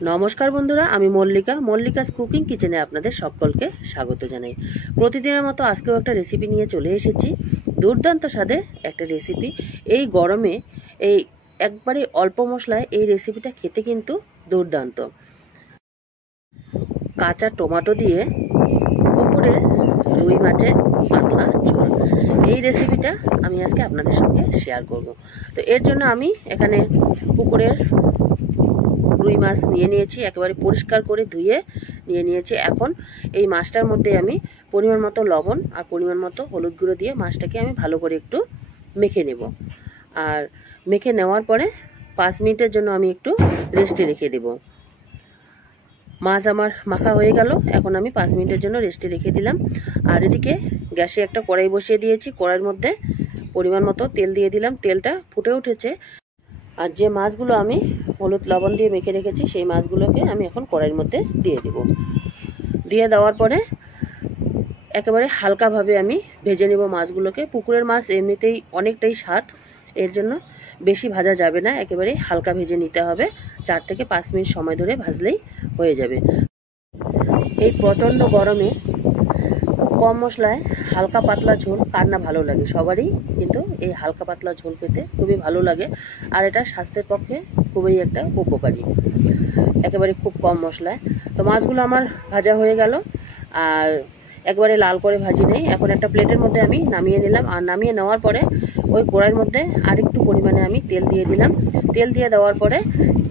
নমস্কার বন্ধুরা, আমি মল্লিকাস কুকিং কিচেনে আপনাদের সকলকে স্বাগত জানাই। প্রতিদিনের মতো আজকেও একটা রেসিপি নিয়ে চলে এসেছি। দুর্দান্ত স্বাদে একটা রেসিপি। এই গরমে এই একবারে অল্প মশলায় এই রেসিপিটা খেতে কিন্তু দুর্দান্ত। কাঁচা টমেটো দিয়ে পুকুরের রুই মাছের পাতলা ঝোল, এই রেসিপিটা আমি আজকে আপনাদের সঙ্গে শেয়ার করব। তো এর জন্য আমি এখানে পুকুরের রুই মাছ নিয়ে নিয়েছি, একেবারে পরিষ্কার করে ধুয়ে নিয়ে নিয়েছি। এখন এই মাছটার মধ্যে আমি পরিমাণ মতো লবণ আর পরিমাণ মতো হলুদ গুঁড়ো দিয়ে মাছটাকে আমি ভালো করে একটু মেখে নেব। আর মেখে নেওয়ার পরে 5 মিনিটের জন্য আমি একটু রেস্টে রেখে দেব। মাছ আমার মাখা হয়ে গেল, এখন আমি 5 মিনিটের জন্য রেস্টে রেখে দিলাম। আর এদিকে গ্যাসে একটা কড়াই বসিয়ে দিয়েছি, কড়াইয়ের মধ্যে পরিমাণ মতো তেল দিয়ে দিলাম। তেলটা ফুটে উঠেছে, আর যে মাছগুলো আমি হলুদ লবণ দিয়ে মেখে রেখেছি সেই মাছগুলোকে আমি এখন কড়াইয়ের মধ্যে দিয়ে দেব। দিয়ে দেওয়ার পরে একেবারে হালকাভাবে আমি ভেজে নেব মাছগুলোকে। পুকুরের মাছ এমনিতেই অনেকটাই স্বাদ, এর জন্য বেশি ভাজা যাবে না, একেবারে হালকা ভেজে নিতে হবে। 4 থেকে 5 মিনিট সময় ধরে ভাজলেই হয়ে যাবে। এই প্রচণ্ড গরমে কম মশলায় হালকা পাতলা ঝোল কার না ভালো লাগে, সবারই কিন্তু এই হালকা পাতলা ঝোল খেতে খুবই ভালো লাগে। আর এটা স্বাস্থ্যের পক্ষে খুবই একটা উপকারী, একেবারে খুব কম মশলায়। তো মাছগুলো আমার ভাজা হয়ে গেল, আর একবারে লাল করে ভাজি নেই। এখন একটা প্লেটের মধ্যে আমি নামিয়ে নিলাম। আর নামিয়ে নেওয়ার পরে ওই কড়াইয়ের মধ্যে আরেকটু পরিমাণে আমি তেল দিয়ে দিলাম। তেল দিয়ে দেওয়ার পরে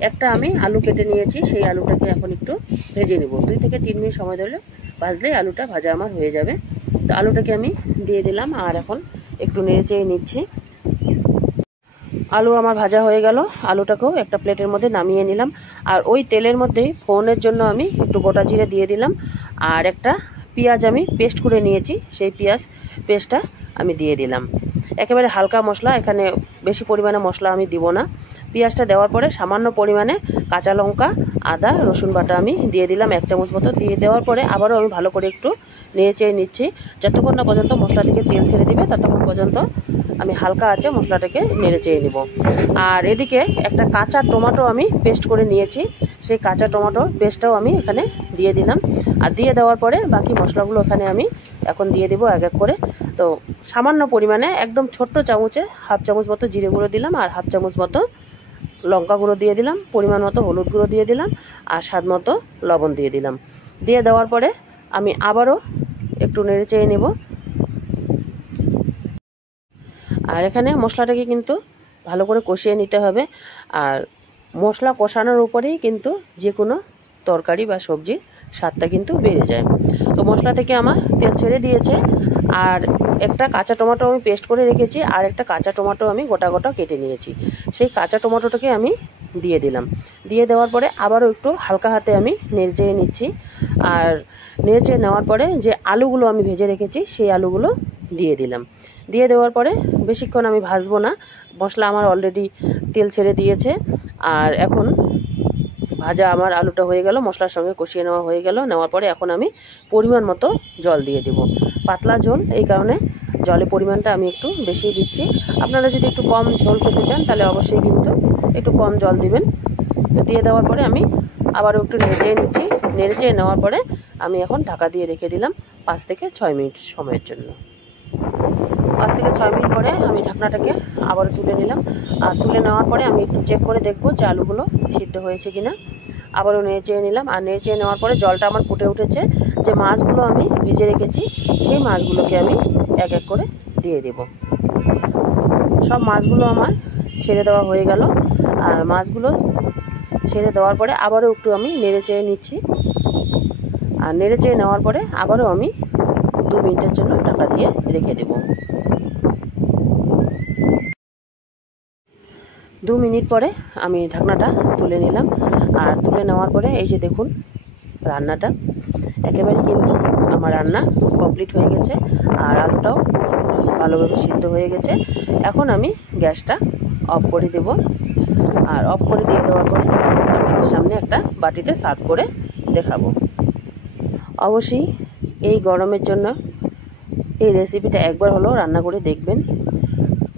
একটা আমি আলু কেটে নিয়েছি, সেই আলুটাকে এখন একটু ভেজে নেব। 2 থেকে 3 মিনিট সময় ধরে ভাজলেই আলুটা ভাজা আমার হয়ে যাবে। তো আলুটাকে আমি দিয়ে দিলাম, আর এখন একটু নেড়ে চেড়ে নিচ্ছি। আলু আমার ভাজা হয়ে গেল, আলুটাকেও একটা প্লেটের মধ্যে নামিয়ে নিলাম। আর ওই তেলের মধ্যেই ফোড়নের জন্য আমি একটু গোটা জিরে দিয়ে দিলাম। আর একটা পেঁয়াজ আমি পেস্ট করে নিয়েছি, সেই পেঁয়াজ পেস্টটা আমি দিয়ে দিলাম। একেবারে হালকা মশলা, এখানে বেশি পরিমাণে মশলা আমি দিব না। পেঁয়াজটা দেওয়ার পরে সামান্য পরিমাণে কাঁচা লঙ্কা, আদা, রসুন বাটা আমি দিয়ে দিলাম 1 চামচ মতো। দিয়ে দেওয়ার পরে আবারও আমি ভালো করে একটু নেড়ে চেড়ে নিচ্ছি। যতক্ষণ না পর্যন্ত মশলা থেকে তেল ছেড়ে দিবে ততক্ষণ পর্যন্ত আমি হালকা আছে মশলাটাকে নেড়ে চেড়ে নিব। আর এদিকে একটা কাঁচা টমেটো আমি পেস্ট করে নিয়েছি, সেই কাঁচা টমেটোর পেস্টটাও আমি এখানে দিয়ে দিলাম। আর দিয়ে দেওয়ার পরে বাকি মশলাগুলো এখানে আমি এখন দিয়ে দেবো এক এক করে। তো সামান্য পরিমাণে একদম ছোট্ট চামচে 1/2 চামচ মতো জিরে গুঁড়ো দিলাম, আর 1/2 চামচ মতো লঙ্কা গুঁড়ো দিয়ে দিলাম, পরিমাণ মতো হলুদ গুঁড়ো দিয়ে দিলাম, আর স্বাদ মতো লবণ দিয়ে দিলাম। দিয়ে দেওয়ার পরে আমি আবারও একটু নেড়ে চেড়ে নেব। আর এখানে মশলাটাকে কিন্তু ভালো করে কষিয়ে নিতে হবে। আর মশলা কষানোর উপরেই কিন্তু যে কোনো তরকারি বা সবজির স্বাদটা কিন্তু বেড়ে যায়। তো মশলা থেকে আমার তেল ছেড়ে দিয়েছে। আর একটা কাঁচা টমেটো আমি পেস্ট করে রেখেছি, আর একটা কাঁচা টমেটো আমি গোটা গোটা কেটে নিয়েছি, সেই কাঁচা টমেটোটাকে আমি দিয়ে দিলাম। দিয়ে দেওয়ার পরে আবারও একটু হালকা হাতে আমি নেড়ে চেড়ে নিচ্ছি। আর নেড়ে চেড়ে নেওয়ার পরে যে আলুগুলো আমি ভেজে রেখেছি সেই আলুগুলো দিয়ে দিলাম। দিয়ে দেওয়ার পরে বেশিক্ষণ আমি ভাজবো না, মশলা আমার অলরেডি তেল ছেড়ে দিয়েছে। আর এখন ভাজা আমার আলুটা হয়ে গেল, মশলার সঙ্গে কষিয়ে নেওয়া হয়ে গেল। নেওয়ার পরে এখন আমি পরিমাণ মতো জল দিয়ে দেব। পাতলা ঝোল, এই কারণে জলের পরিমাণটা আমি একটু বেশি দিচ্ছি। আপনারা যদি একটু কম ঝোল খেতে চান তাহলে অবশ্যই কিন্তু একটু কম জল দিবেন। তো দিয়ে দেওয়ার পরে আমি আবারও একটু নেড়ে চেড়ে নিচ্ছি। নেড়ে চেড়ে নেওয়ার পরে আমি এখন ঢাকা দিয়ে রেখে দিলাম 5 থেকে 6 মিনিট সময়ের জন্য। 5 থেকে 6 মিনিট পরে আমি ঢাকনাটাকে আবারও তুলে নিলাম। আর তুলে নেওয়ার পরে আমি একটু চেক করে দেখব যে আলুগুলো সিদ্ধ হয়েছে কিনা। আবারও নেড়ে চেড়ে নিলাম। আর নেড়ে চেড়ে নেওয়ার পরে জলটা আমার ফুটে উঠেছে। যে মাছগুলো আমি ভেজে রেখেছি সেই মাছগুলোকে আমি এক এক করে দিয়ে দেব। সব মাছগুলো আমার ছেড়ে দেওয়া হয়ে গেল। আর মাছগুলো ছেড়ে দেওয়ার পরে আবারও একটু আমি নেড়ে চেড়ে নিচ্ছি। আর নেড়ে চেড়ে নেওয়ার পরে আবারও আমি 2 মিনিটের জন্য ঢাকা দিয়ে রেখে দেব। 2 মিনিট পরে আমি ঢাকনাটা তুলে নিলাম। আর তুলে নেওয়ার পরে এই যে দেখুন রান্নাটা একেবারে কিন্তু আমার রান্না কমপ্লিট হয়ে গেছে। আর আলুটাও ভালোভাবে সিদ্ধ হয়ে গেছে। এখন আমি গ্যাসটা অফ করে দেব। আর অফ করে দিয়ে দেওয়ার পরে আপনাদের সামনে একটা বাটিতে সার্ভ করে দেখাবো। অবশ্যই এই গরমের জন্য এই রেসিপিটা একবার হলেও রান্না করে দেখবেন।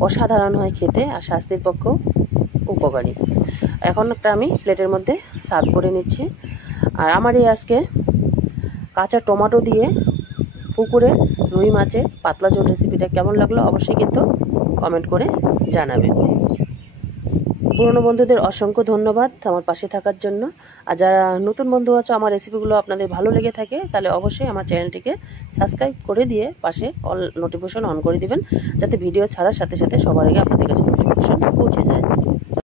অসাধারণ হয় খেতে, আর স্বাস্থ্যের পক্ষেও উপকারী। এখন একটা আমি প্লেটের মধ্যে সার্ভ করে নিচ্ছি। আর আমার এই আজকে কাঁচা টমেটো দিয়ে পুকুরে রুই মাছের পাতলা ঝোল রেসিপিটা কেমন লাগলো অবশ্যই কিন্তু কমেন্ট করে জানাবেন। পুরনো বন্ধুদের অসংখ্য ধন্যবাদ আমার পাশে থাকার জন্য। আর যারা নতুন বন্ধু আছো, আমার রেসিপিগুলো আপনাদের ভালো লেগে থাকে তাহলে অবশ্যই আমার চ্যানেলটিকে সাবস্ক্রাইব করে দিয়ে পাশে অল নোটিফিকেশন অন করে দিবেন, যাতে ভিডিও ছাড়ার সাথে সাথে সবার আগে আপনাদের কাছে নোটিফিকেশন পৌঁছে যায়।